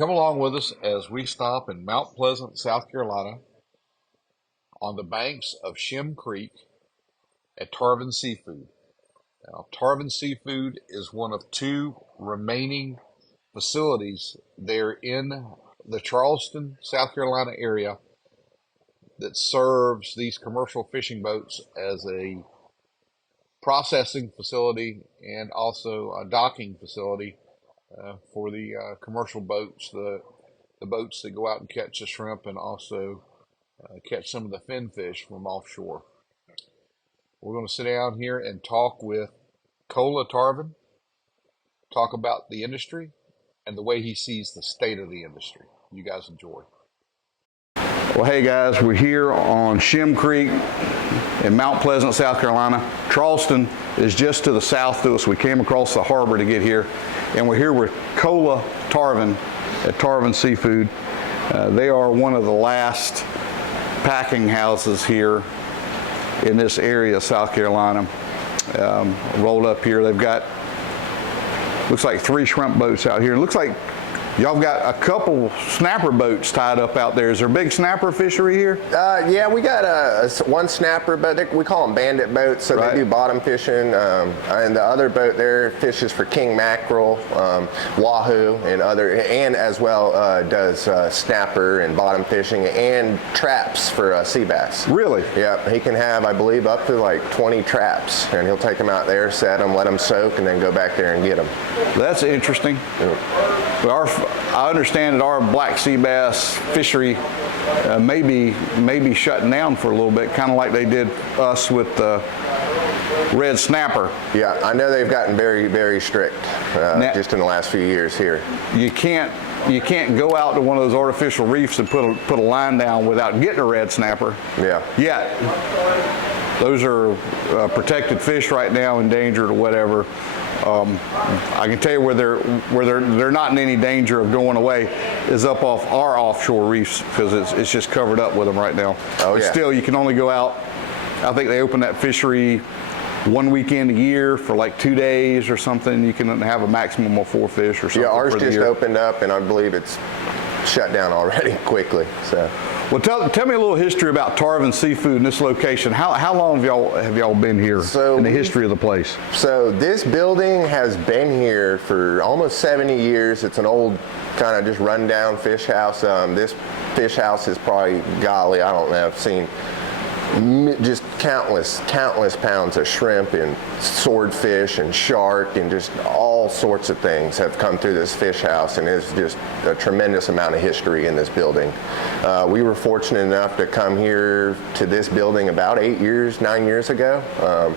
Come along with us as we stop in Mount Pleasant, South Carolina, on the banks of Shem Creek at Tarvin Seafood. Now, Tarvin Seafood is one of two remaining facilities there in the Charleston, South Carolina area that serves these commercial fishing boats as a processing facility and also a docking facility for the commercial boats, the boats that go out and catch the shrimp and also catch some of the fin fish from offshore. We're going to sit down here and talk with Kola Tarvin, talk about the industry and the way he sees the state of the industry. You guys enjoy. Well, hey guys, we're here on Shem Creek in Mount Pleasant, South Carolina. Charleston is just to the south of us. We came across the harbor to get here, and we're here with Kola Tarvin at Tarvin Seafood. They are one of the last packing houses here in this area of South Carolina. Rolled up here, they've got, looks like 3 shrimp boats out here. It looks like y'all got a couple snapper boats tied up out there. Is there a big snapper fishery here? Yeah, we got one snapper boat. We call them bandit boats, so right. They do bottom fishing. And the other boat there fishes for king mackerel, wahoo, and as well does snapper and bottom fishing and traps for sea bass. Really? Yeah, he can have, I believe, up to like 20 traps, and he'll take them out there, set them, let them soak, and then go back there and get them. That's interesting. Yeah. I understand that our black sea bass fishery may be shutting down for a little bit, kind of like they did us with the red snapper. Yeah, I know they've gotten very, very strict just in the last few years here. You can't go out to one of those artificial reefs and put a line down without getting a red snapper. Yeah. Yet those are protected fish right now, endangered or whatever. I can tell you where they're not in any danger of going away is up off our offshore reefs, because it's just covered up with them right now. Oh, but yeah. Still, you can only go out. I think they open that fishery one weekend a year for like 2 days or something. You can have a maximum of 4 fish or something. Yeah, ours for the just year. Opened up, and I believe it's shut down already quickly. So. Well, tell me a little history about Tarvin Seafood and this location. How long have y'all been here in the history of the place? So this building has been here for almost 70 years. It's an old kind of just rundown fish house. This fish house is probably, golly, I don't know, I've seen just countless pounds of shrimp and swordfish and shark and just all sorts of things have come through this fish house, and there's just a tremendous amount of history in this building. We were fortunate enough to come here to this building about 9 years ago.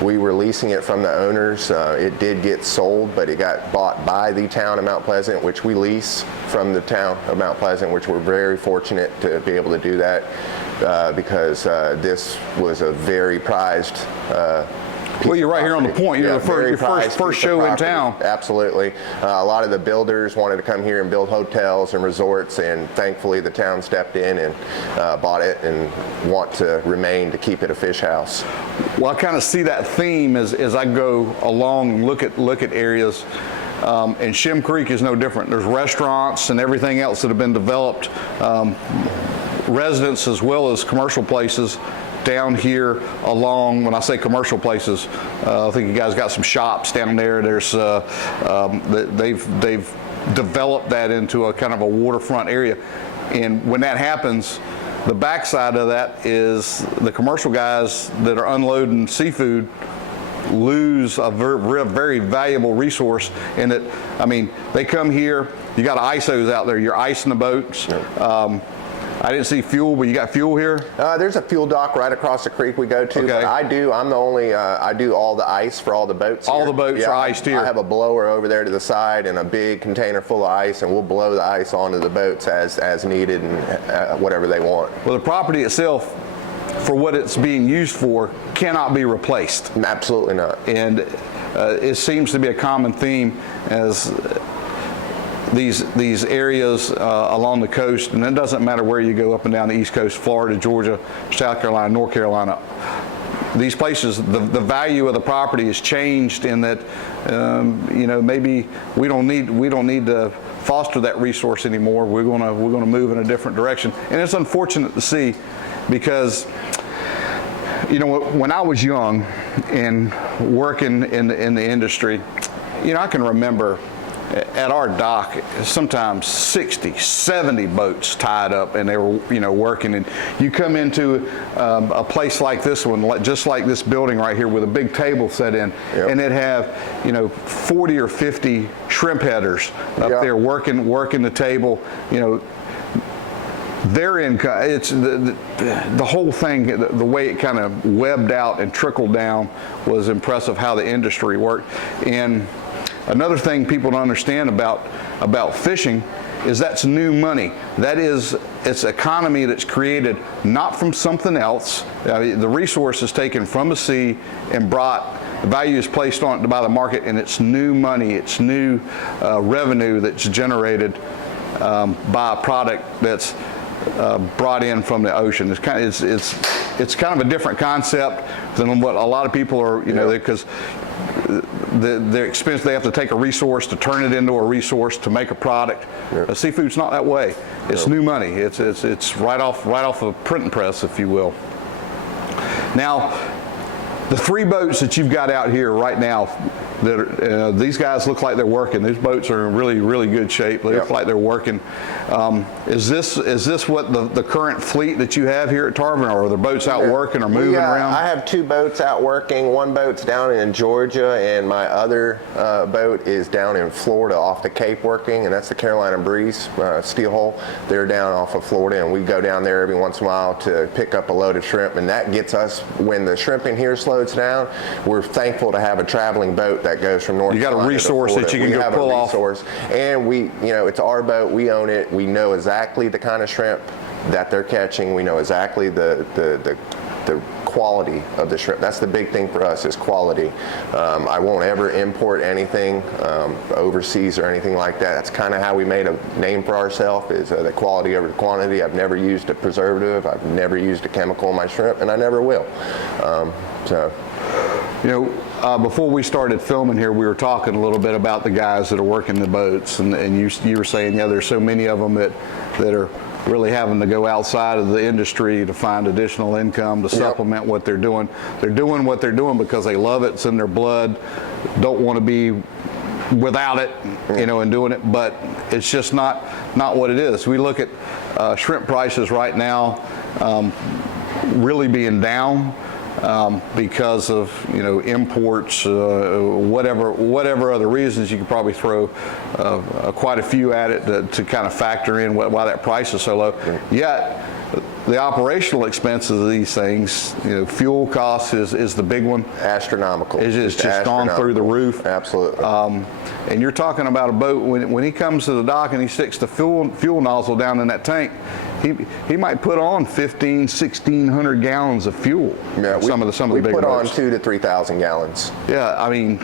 We were leasing it from the owners. It did get sold, but it got bought by the town of Mount Pleasant, which we lease from the town of Mount Pleasant, which we're very fortunate to be able to do that. Because this was a very prized well, you're right here on the point. You're your first show in town. Absolutely. A lot of the builders wanted to come here and build hotels and resorts, and thankfully the town stepped in and bought it and want to remain to keep it a fish house. Well, I kind of see that theme as I go along and look at areas. And Shem Creek is no different. There's restaurants and everything else that have been developed. Residents as well as commercial places down here along. When I say commercial places, I think you guys got some shops down there. There's they've developed that into a kind of a waterfront area, and when that happens, the backside of that is the commercial guys that are unloading seafood lose a very valuable resource in that. I mean, they come here, you got ISOs out there, you're icing the boats. I didn't see fuel, but you got fuel here? There's a fuel dock right across the creek we go to. Okay. But I do all the ice for all the boats here. All the boats are iced here? I have a blower over there to the side and a big container full of ice, and we'll blow the ice onto the boats as needed and whatever they want. Well, the property itself, for what it's being used for, cannot be replaced. Absolutely not. And it seems to be a common theme as these areas along the coast, and it doesn't matter where you go up and down the East Coast, Florida, Georgia, South Carolina, North Carolina. These places, the value of the property has changed in that, maybe we don't need to foster that resource anymore. We're gonna move in a different direction, and it's unfortunate to see, because when I was young and working in the industry, I can remember at our dock sometimes 60, 70 boats tied up, and they were working. And you come into a place like this one, just like this building right here, with a big table set in, and it have 40 or 50 shrimp headers up there working the table. Their income, it's the whole thing, the way it kind of webbed out and trickled down was impressive, how the industry worked. And another thing people don't understand about fishing is that's new money. That is, it's economy that's created not from something else. The resource is taken from the sea and brought, the value is placed on it by the market, and it's new money, it's new revenue that's generated by a product that's brought in from the ocean. It's kind of a different concept than what a lot of people are, because the expense, they have to take a resource to turn it into a resource to make a product. Seafood's not that way. It's new money. It's right off a printing press, if you will. Now, the 3 boats that you've got out here right now, these guys look like they're working. These boats are in really, really good shape. They look like they're working. Is this what the current fleet that you have here at Tarvin, or are the boats out working or moving around? I have 2 boats out working. One boat's down in Georgia, and my other boat is down in Florida off the Cape working, and that's the Carolina Breeze steel hull. They're down off of Florida, and we go down there every once in a while to pick up a load of shrimp, and that gets us, when the shrimp in here slows down, we're thankful to have a traveling boat that goes from North Carolina. You got a resource that you can go pull off. And we, it's our boat. We own it. We know exactly the kind of shrimp that they're catching. We know exactly the quality of the shrimp. That's the big thing for us, is quality. I won't ever import anything overseas or anything like that. That's kind of how we made a name for ourselves, is the quality over the quantity. I've never used a preservative. I've never used a chemical in my shrimp, and I never will. Before we started filming here, we were talking a little bit about the guys that are working the boats, and you were saying, there's so many of them that are really having to go outside of the industry to find additional income to supplement what they're doing. They're doing what they're doing because they love it. It's in their blood. Don't want to be without it, and doing it. But it's just not what it is. We look at shrimp prices right now really being down. Because of imports, whatever other reasons. You could probably throw quite a few at it to kind of factor in why that price is so low. Yet the operational expenses of these things, fuel costs is the big one. Astronomical. It's just gone through the roof. Absolutely. And you're talking about a boat, when he comes to the dock and he sticks the fuel nozzle down in that tank, he might put on 1,600 gallons of fuel. Yeah, some of the bigger boats. We put on 2,000 to 3,000 gallons. Yeah, I mean,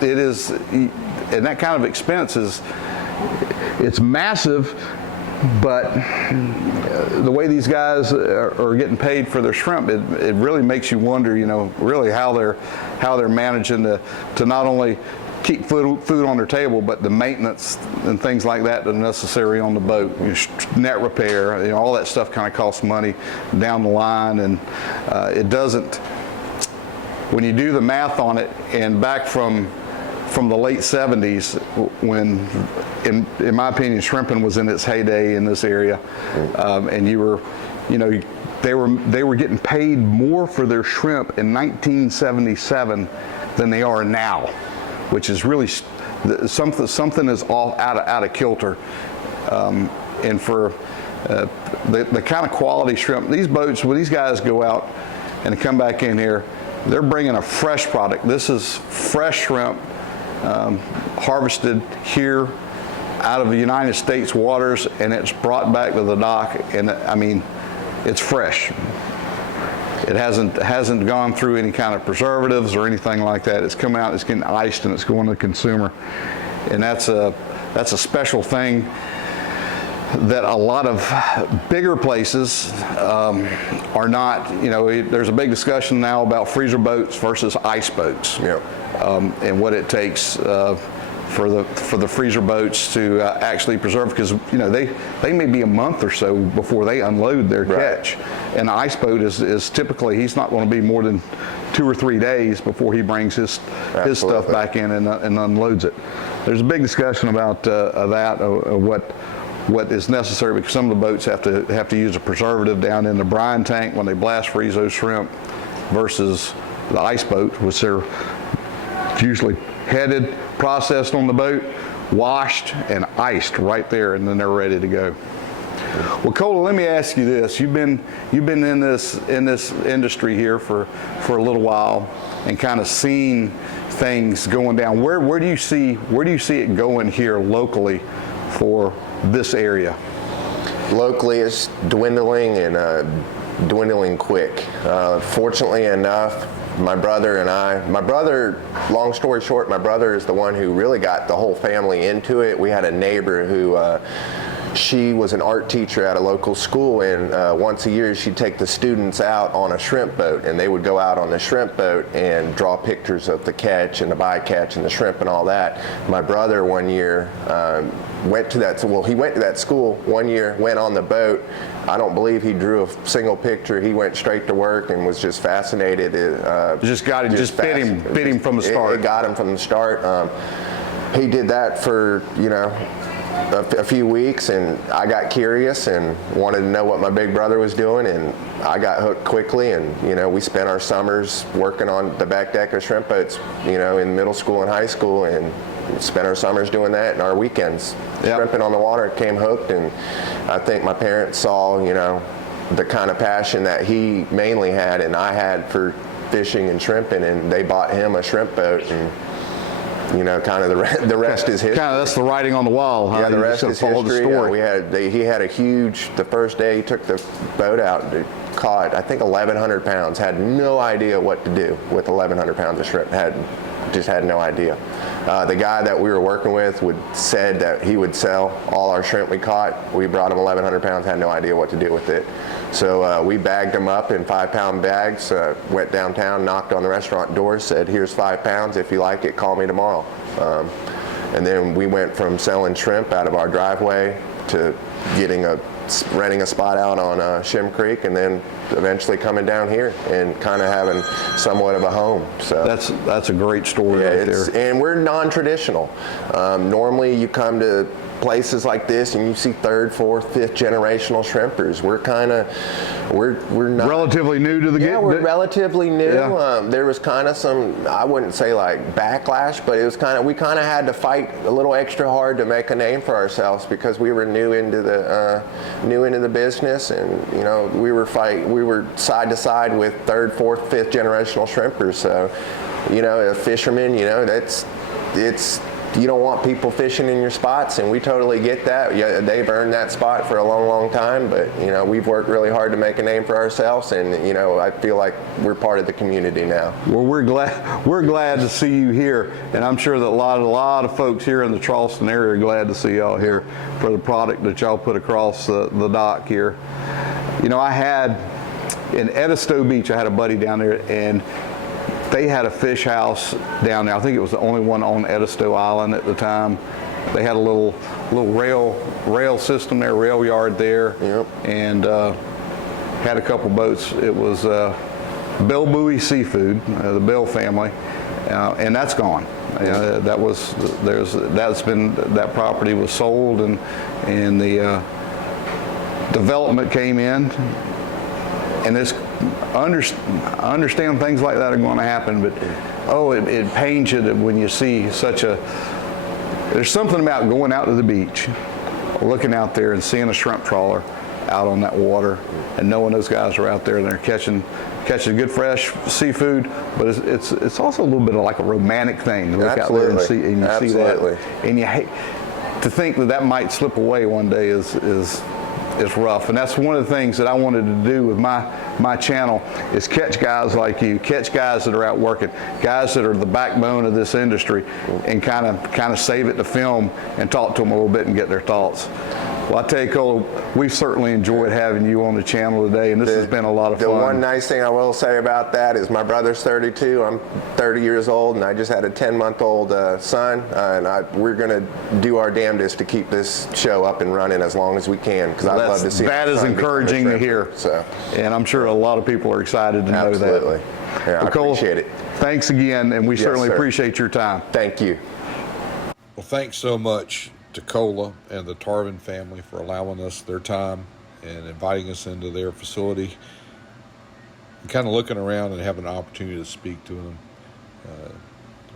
it is, and that kind of expense it's massive. But the way these guys are getting paid for their shrimp, it really makes you wonder, really how they're managing to not only keep food on their table, but the maintenance and things like that are necessary on the boat. Net repair, all that stuff kind of costs money down the line, and it doesn't. When you do the math on it, and back from the late 70s, when, in my opinion, shrimping was in its heyday in this area, and they were getting paid more for their shrimp in 1977 than they are now, which is really something is off out of kilter. And for the kind of quality shrimp, these boats, when these guys go out and come back in here, they're bringing a fresh product. This is fresh shrimp. Harvested here out of the United States waters, and it's brought back to the dock, and I mean, it's fresh. It hasn't gone through any kind of preservatives or anything like that. It's come out, it's getting iced, and it's going to the consumer, and that's a special thing that a lot of bigger places are not. There's a big discussion now about freezer boats versus ice boats. And what it takes for the freezer boats to actually preserve, because they may be a month or so before they unload their catch, and the ice boat is typically, he's not going to be more than 2 or 3 days before he brings his stuff back in and unloads it. There's a big discussion about what is necessary, because some of the boats have to use a preservative down in the brine tank when they blast freeze those shrimp, versus the ice boat, which they're usually headed, processed on the boat, washed, and iced right there, and then they're ready to go. Well, Kola, let me ask you this: you've been in this industry here for a little while, and kind of seen things going down. Where do you see it going here locally for this area? Locally, it's dwindling, and dwindling quick. Fortunately enough, my brother, long story short, my brother is the one who really got the whole family into it. We had a neighbor who, she was an art teacher at a local school, and once a year she'd take the students out on a shrimp boat, and they would go out on the shrimp boat and draw pictures of the catch and the bycatch and the shrimp and all that. My brother one year went to that school one year, went on the boat. I don't believe he drew a single picture. He went straight to work and was just fascinated. Just bit him from the start. It got him from the start. He did that for a few weeks, and I got curious and wanted to know what my big brother was doing, and I got hooked quickly. And we spent our summers working on the back deck of shrimp boats, in middle school and high school, and spent our summers doing that, and our weekends shrimping on the water. Came hooked, and I think my parents saw the kind of passion that he mainly had and I had for fishing and shrimping, and they bought him a shrimp boat, and kind of the rest is history. Kind of, that's the writing on the wall. Huh? Yeah, the rest is history. He had a huge. The first day he took the boat out, caught I think 1,100 pounds. Had no idea what to do with 1,100 pounds of shrimp. Just had no idea. The guy that we were working with said that he would sell all our shrimp we caught. We brought him 1,100 pounds. Had no idea what to do with it. So we bagged them up in 5-pound bags, went downtown, knocked on the restaurant door, said, "Here's 5 pounds. If you like it, call me tomorrow." And then we went from selling shrimp out of our driveway to renting a spot out on Shim Creek, and then eventually coming down here and kind of having somewhat of a home. So that's a great story right there. And we're non-traditional. Normally you come to places like this and you see 3rd, 4th, 5th generational shrimpers. We're not relatively new to the game. Yeah, we're relatively new. Yeah. There was kind of some, I wouldn't say like backlash, but it was we kind of had to fight a little extra hard to make a name for ourselves, because we were new into the business, and we were side to side with 3rd, 4th, 5th generational shrimpers. So a fisherman, it's you don't want people fishing in your spots, and we totally get that. Yeah, they've earned that spot for a long, long time, but we've worked really hard to make a name for ourselves, and I feel like we're part of the community now. Well, we're glad to see you here, and I'm sure that a lot of folks here in the Charleston area are glad to see y'all here for the product that y'all put across the dock here. I had in Edisto Beach, I had a buddy down there, and they had a fish house down there. I think it was the only one on Edisto Island at the time. They had a little rail system there, rail yard there, and had a couple boats. It was Bell Buoy Seafood, the Bell family, and that's gone. That property was sold, and the development came in, and this. I understand things like that are going to happen, but it pains you that when you see there's something about going out to the beach, looking out there and seeing a shrimp trawler out on that water, and knowing those guys are out there and they're catching good fresh seafood, but it's also a little bit of like a romantic thing to look out there and see that, and you hate to think that might slip away one day is rough. And that's one of the things that I wanted to do with my channel, is catch guys like you, catch guys that are out working, guys that are the backbone of this industry, and kind of save it to film and talk to them a little bit and get their thoughts. Well, I tell you, Kola, we've certainly enjoyed having you on the channel today, and this has been a lot of fun. The one nice thing I will say about that is my brother's 32, I'm 30 years old, and I just had a 10-month-old son, and we're going to do our damnedest to keep this show up and running as long as we can, because I'd love to see that is encouraging to hear. So, and I'm sure a lot of people are excited to know that. Absolutely. Yeah, I appreciate it. Thanks again, and we certainly appreciate your time. Thank you. Well, thanks so much to Kola and the Tarvin family for allowing us their time and inviting us into their facility and kind of looking around and having an opportunity to speak to them.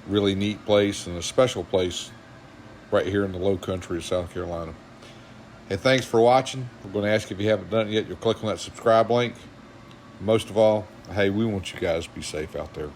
Really neat place and a special place right here in the low country of South Carolina. And thanks for watching. We're going to ask if you haven't done it yet, you'll click on that subscribe link. Most of all, hey, we want you guys to be safe out there.